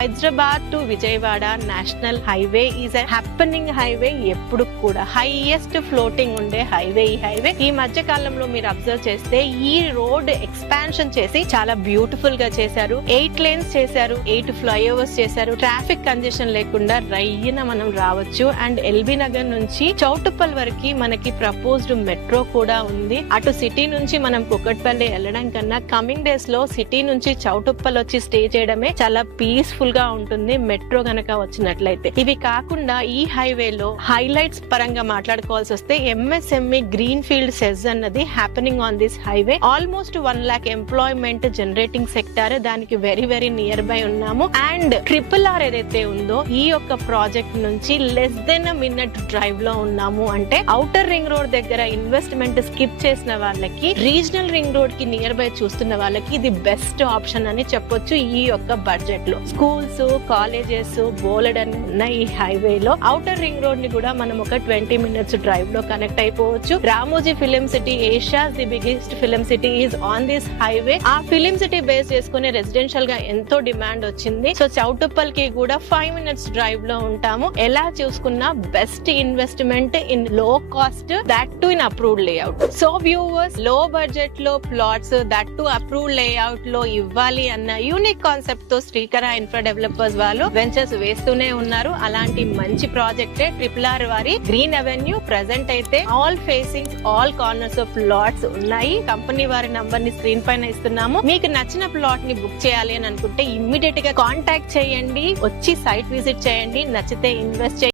Hyderabad to Vijayawada national highway is a happening highway. ఎప్పుడు కూడా highest floating ఉండే హైవే ఈ హైవే. ఈ మధ్య కాలంలో మీరు అబ్జర్వ్ చేస్తే ఈ రోడ్ ఎక్స్పాన్షన్ చేసి చాలా బ్యూటిఫుల్ గా చేశారు. 8 lanes చేశారు, 8 ఫ్లైఓవర్స్ చేశారు. ట్రాఫిక్ కంజెషన్ లేకుండా రయ్యన మనం రావచ్చు. అండ్ ఎల్బీ నగర్ నుంచి చౌటుప్పల్ వరకు మనకి ప్రపోజ్డ్ మెట్రో కూడా ఉంది. అటు సిటీ నుంచి మనం కుకట్పల్లి వెళ్ళడం కన్నా కమింగ్ డేస్ లో సిటీ నుంచి చౌటుప్పల్ వచ్చి స్టే చేయడమే చాలా పీస్ఫుల్ గా ఉంటుంది మెట్రో గనక వచ్చినట్లయితే. ఇవి కాకుండా ఈ హైవేలో హైలైట్స్ పరంగా మాట్లాడుకోవాల్సి వస్తే ఎంఎస్ఎంఈ గ్రీన్ ఫీల్డ్ సెజ్ అన్నది happening on this highway. Almost 1 lakh employment generating sector. దానికి వెరీ వెరీ నియర్ బై ఉన్నాము. అండ్ RRR ఏదైతే ఉందో ఈ యొక్క ప్రాజెక్ట్ నుంచి less than a minute drive లో ఉన్నాము. అంటే ఔటర్ రింగ్ రోడ్ దగ్గర ఇన్వెస్ట్మెంట్ స్కిప్ చేసిన వాళ్ళకి, రీజనల్ రింగ్ రోడ్ కి నియర్ బై చూస్తున్న వాళ్ళకి ఇది బెస్ట్ ఆప్షన్ అని చెప్పొచ్చు. ఈ యొక్క బడ్జెట్ లో స్కూల్స్, కాలేజెస్ బోలెడన్ని ఉన్నాయి ఈ హైవేలో. ఔటర్ రింగ్ రోడ్ ని కూడా మనం ఒక 20 minutes డ్రైవ్ లో కనెక్ట్ అయిపోవచ్చు. Ramoji film city, Asia's the biggest film city is on this highway. ఆ ఫిలిం సిటీ బేస్ చేసుకుని రెసిడెన్షియల్ గా ఎంతో డిమాండ్ వచ్చింది. సో చౌటుప్పల్ కి కూడా 5 minutes డ్రైవ్ లో ఉంటాము. ఎలా చూసుకున్నా బెస్ట్ ఇన్వెస్ట్మెంట్ ఇన్ లో cost, that to in approved layout. So viewers, లో బడ్జెట్ లో plots, that to approved layout లో ఇవ్వాలి అన్న యూనిక్ కాన్సెప్ట్ తో శ్రీకర ఇన్ఫ్రా డెవలపర్స్ వాళ్ళు వెంచర్స్ వేస్తూనే ఉన్నారు. అలాంటి మంచి ప్రాజెక్టే RRR వారి గ్రీన్ అవెన్యూ. ప్రెసెంట్ అయితే all facing, all corners of plots ఉన్నాయి. కంపెనీ వారి నంబర్ ని స్క్రీన్ పైన ఇస్తున్నాము. మీకు నచ్చిన ప్లాట్ ని బుక్ చేయాలి అని అనుకుంటే ఇమ్మీడియట్ గా కాంటాక్ట్ చేయండి. వచ్చి సైట్ విజిట్ చేయండి. నచ్చితే ఇన్వెస్ట్ చేయండి.